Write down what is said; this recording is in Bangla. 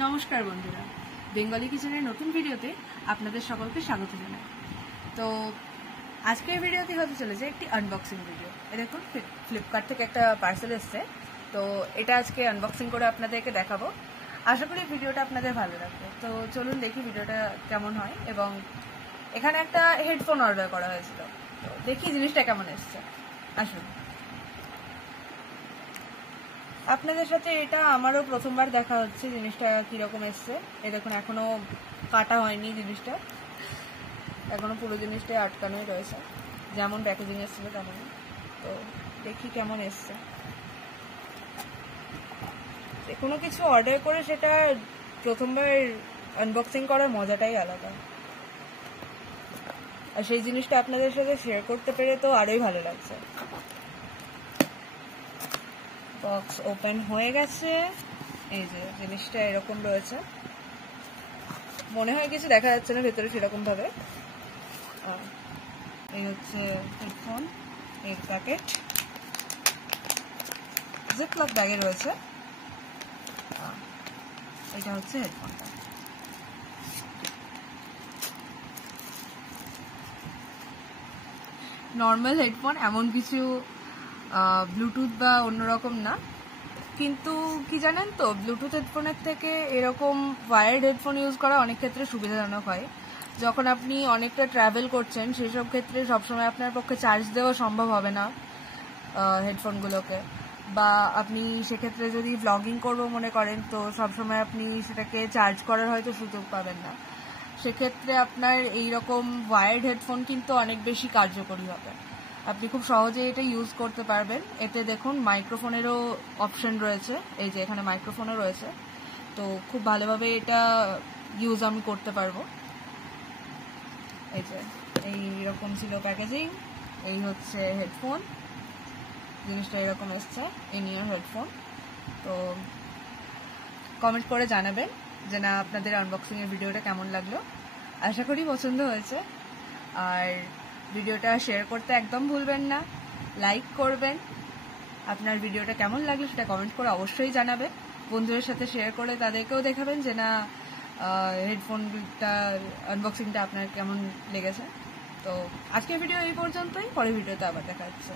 নমস্কার বন্ধুরা, বেঙ্গলি কিচেনের নতুন ভিডিওতে আপনাদের সকলকে স্বাগত জানাই। তো আজকের ভিডিওটি হতে চলেছে একটি আনবক্সিং ভিডিও। দেখুন, ফ্লিপকার্ট থেকে একটা পার্সেল এসছে, তো এটা আজকে আনবক্সিং করে আপনাদেরকে দেখাবো। আশা করি ভিডিওটা আপনাদের ভালো লাগবে। তো চলুন দেখি ভিডিওটা কেমন হয়। এবং এখানে একটা হেডফোন অর্ডার করা হয়েছিল, তো দেখি জিনিসটা কেমন এসছে। আসুন, আপনাদের সাথে এটা আমারও প্রথমবার দেখা হচ্ছে জিনিসটা কিরকম এসছে। এই দেখুন, এখনো কাটা হয়নি জিনিসটা, এখনো পুরো জিনিসটা আটকানোই রয়েছে, যেমন প্যাকেজিং এসেছিল তেমনই। তো দেখি কেমন এসছে। কোনো কিছু অর্ডার করে সেটা প্রথমবার আনবক্সিং করার মজাটাই আলাদা, আর সেই জিনিসটা আপনাদের সাথে শেয়ার করতে পেরে তো আরোই ভালো লাগছে। বক্স ওপেন হয়ে গেছে। এই যে জিনিসটা এরকম রয়েছে, মনে হয় কিছু দেখা যাচ্ছে না ভেতরে সেরকম ভাবে। এই হচ্ছে হেডফোন এর প্যাকেট, জিপলক ব্যাগে রয়েছে। এটা হচ্ছে হেডফোনটা। নর্মাল হেডফোন, এমন কিছু ব্লুটুথ বা অন্যরকম না, কিন্তু কি জানেন তো, ব্লুটুথ হেডফোনের থেকে এরকম ওয়্যার্ড হেডফোন ইউজ করা অনেক ক্ষেত্রে সুবিধাজনক হয়। যখন আপনি অনেকটা ট্রাভেল করছেন সেসব ক্ষেত্রে সবসময় আপনার পক্ষে চার্জ দেওয়া সম্ভব হবে না হেডফোনগুলোকে, বা আপনি সেক্ষেত্রে যদি ব্লগিং করবো মনে করেন, তো সবসময় আপনি সেটাকে চার্জ করার হয়তো সুযোগ পাবেন না। সেক্ষেত্রে আপনার এইরকম ওয়্যার্ড হেডফোন কিন্তু অনেক বেশি কার্যকরী হবে। আপনি খুব সহজে এটা ইউজ করতে পারবেন। এতে দেখুন মাইক্রোফোনেরও অপশন রয়েছে, এই যে এখানে মাইক্রোফোনও রয়েছে, তো খুব ভালোভাবে এটা ইউজ আমি করতে পারবো। এই যে এইরকম ছিল প্যাকেজিং। এই হচ্ছে হেডফোন, জিনিসটা এরকম এসছে, ইন ইয়ার হেডফোন। তো কমেন্ট করে জানাবেন যে না আপনাদের আনবক্সিং এর ভিডিওটা কেমন লাগলো। আশা করি পছন্দ হয়েছে। আর ভিডিওটা শেয়ার করতে একদম ভুলবেন না, লাইক করবেন। আপনার ভিডিওটা কেমন লাগলো সেটা কমেন্ট করে অবশ্যই জানাবেন। বন্ধুদের সাথে শেয়ার করে তাদেরকেও দেখাবেন যে না হেডফোনটা আনবক্সিংটা আপনার কেমন লেগেছে। তো আজকের ভিডিও এই পর্যন্তই, পরের ভিডিওতে আবার দেখা হচ্ছে।